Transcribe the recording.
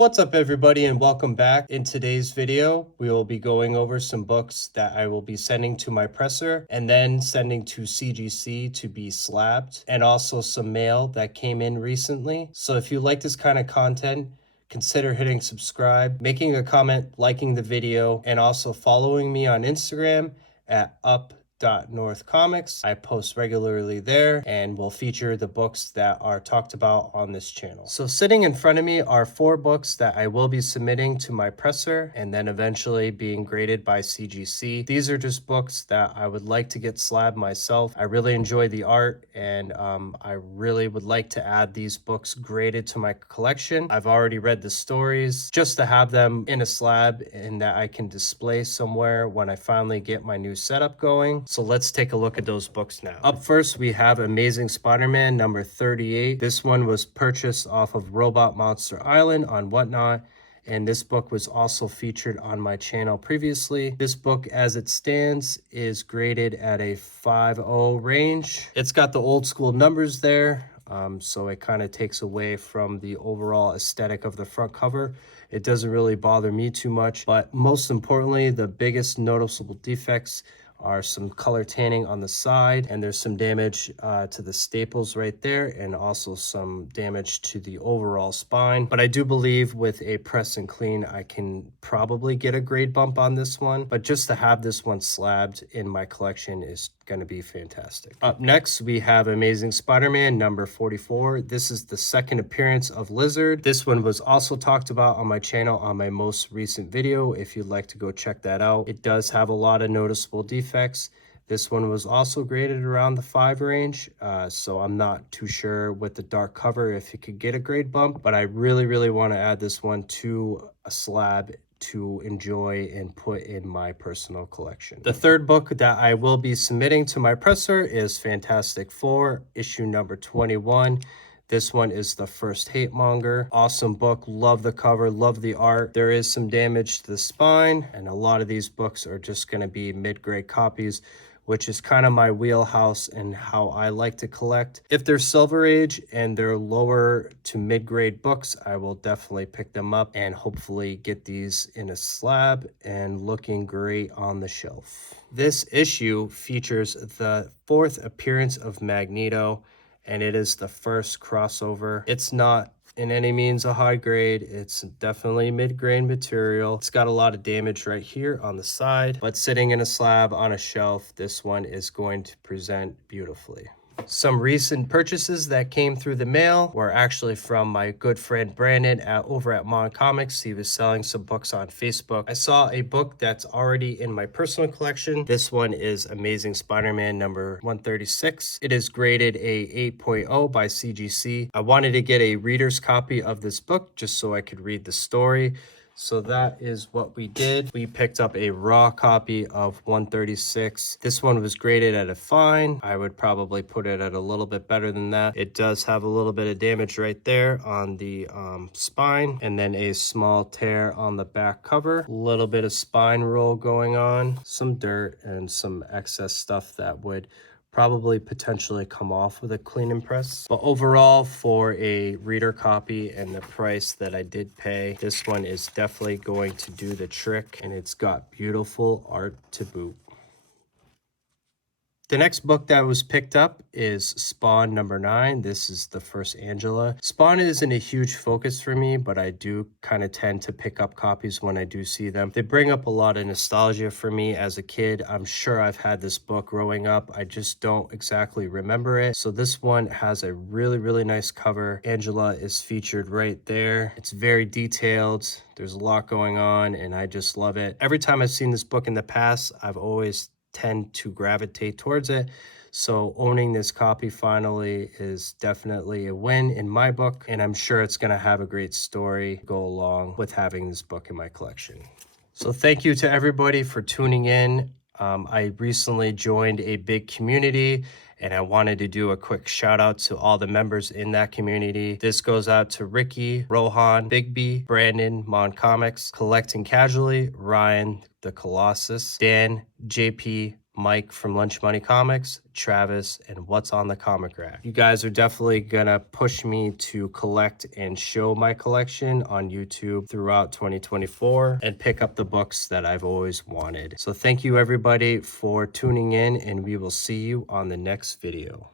What's up everybody and welcome back. In today's video, we will be going over some books that I will be sending to my presser and then sending to CGC to be slabbed, and also some mail that came in recently. So if you like this kind of content, consider hitting subscribe, making a comment, liking the video, and also following me on Instagram at M.O.N Comics. I post regularly there and will feature the books that are talked about on this channel. So sitting in front of me are 4 books that I will be submitting to my presser and then eventually being graded by CGC. These are just books that I would like to get slabbed myself. I really enjoy the art and I really would like to add these books graded to my collection. I've already read the stories just to have them in a slab and that I can display somewhere when I finally get my new setup going. So let's take a look at those books now. Up first, we have Amazing Spider-Man number 38. This one was purchased off of Robot Monster Island on Whatnot, and this book was also featured on my channel previously. This book, as it stands, is graded at a 5.0 range. It's got the old school numbers there, so it kind of takes away from the overall aesthetic of the front cover. It doesn't really bother me too much, but most importantly, the biggest noticeable defects are some color tanning on the side, and there's some damage to the staples right there, and also some damage to the overall spine. But I do believe with a press and clean, I can probably get a grade bump on this one, but just to have this one slabbed in my collection is going to be fantastic. Up next, we have Amazing Spider-Man number 44. This is the second appearance of Lizard. This one was also talked about on my channel on my most recent video, if you'd like to go check that out. It does have a lot of noticeable defects. This one was also graded around the 5 range, so I'm not too sure with the dark cover if it could get a grade bump, but I really want to add this one to a slab to enjoy and put in my personal collection. The third book that I will be submitting to my presser is Fantastic Four, issue number 21. This one is the first Hate Monger. Awesome book. Love the cover. Love the art. There is some damage to the spine, and a lot of these books are just going to be mid-grade copies, which is kind of my wheelhouse and how I like to collect. If they're Silver Age and they're lower to mid-grade books, I will definitely pick them up and hopefully get these in a slab and looking great on the shelf. This issue features the 4th appearance of Magneto, and it is the first crossover. It's not in any means a high grade. It's definitely mid-grade material. It's got a lot of damage right here on the side, but sitting in a slab on a shelf, this one is going to present beautifully. Some recent purchases that came through the mail were actually from my good friend Brandon over at M.O.N Comics. He was selling some books on Facebook. I saw a book that's already in my personal collection. This one is Amazing Spider-Man number 136. It is graded a 8.0 by CGC. I wanted to get a reader's copy of this book just so I could read the story. So that is what we did. We picked up a raw copy of 136. This one was graded at a fine. I would probably put it at a little bit better than that. It does have a little bit of damage right there on the spine, and then a small tear on the back cover. A little bit of spine roll going on, some dirt and some excess stuff that would probably potentially come off with a clean and press. But overall, for a reader copy and the price that I did pay, this one is definitely going to do the trick, and it's got beautiful art to boot. The next book that was picked up is Spawn number 9. This is the first Angela. Spawn isn't a huge focus for me, but I do kind of tend to pick up copies when I do see them. They bring up a lot of nostalgia for me as a kid. I'm sure I've had this book growing up. I just don't exactly remember it. So this one has a really nice cover. Angela is featured right there. It's very detailed. There's a lot going on, and I just love it. Every time I've seen this book in the past, I've always tend to gravitate towards it. So owning this copy finally is definitely a win in my book, and I'm sure it's going to have a great story go along with having this book in my collection. So thank you to everybody for tuning in. I recently joined a big community, and I wanted to do a quick shout out to all the members in that community. This goes out to Ricky, Rohan, Big B, Brandon, M.O.N Comics, Collecting Casually, Ryan, the Colossus, Dan, JP, Mike from Lunch Money Comics, Travis, and What's on the Comic Rack. You guys are definitely gonna push me to collect and show my collection on YouTube throughout 2024 and pick up the books that I've always wanted. So thank you everybody for tuning in, and we will see you on the next video.